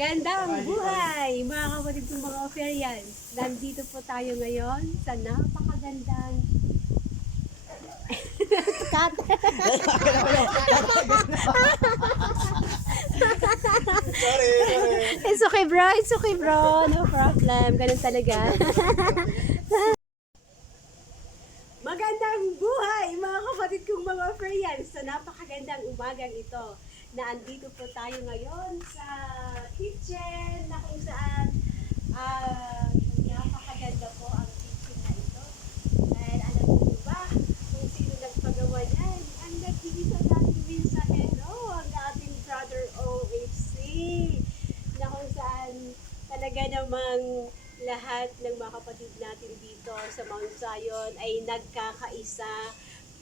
Magandang buhay, mga kapatid kong mga Oferians. Nandito po tayo ngayon sa napakagandang cut. Sorry. It's okay bro, no problem. Ganun talaga. Magandang buhay, mga kapatid kong mga Oferians, sa napakagandang umagang ito. Na andito po tayo ngayon sa kitchen na kung saan napakaganda po ang kitchen na ito. Dahil alam niyo ba kung sino nagpagawa niyan? Ang nag-iisa natin mensahero, ang ating brother OFC, na kung saan talaga namang lahat ng mga kapatid natin dito sa Mount Zion ay nagkakaisa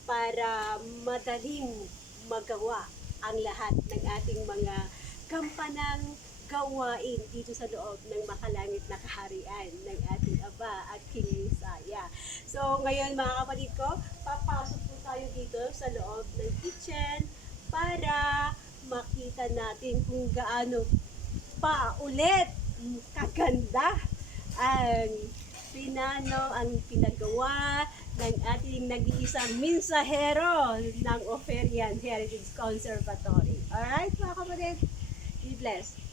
para madaling magawa ang lahat ng ating mga gampanang gawain dito sa loob ng makalangit na kaharian ng ating Aba at King Messiah. So ngayon mga kapatid ko, papasok po tayo dito sa loob ng kitchen para makita natin kung gaano pa ulit kaganda ang ang pinagawa ng ating nag-iisang mensahero ng Oferian Heritage Conservatory. Alright mga kapatid, be blessed.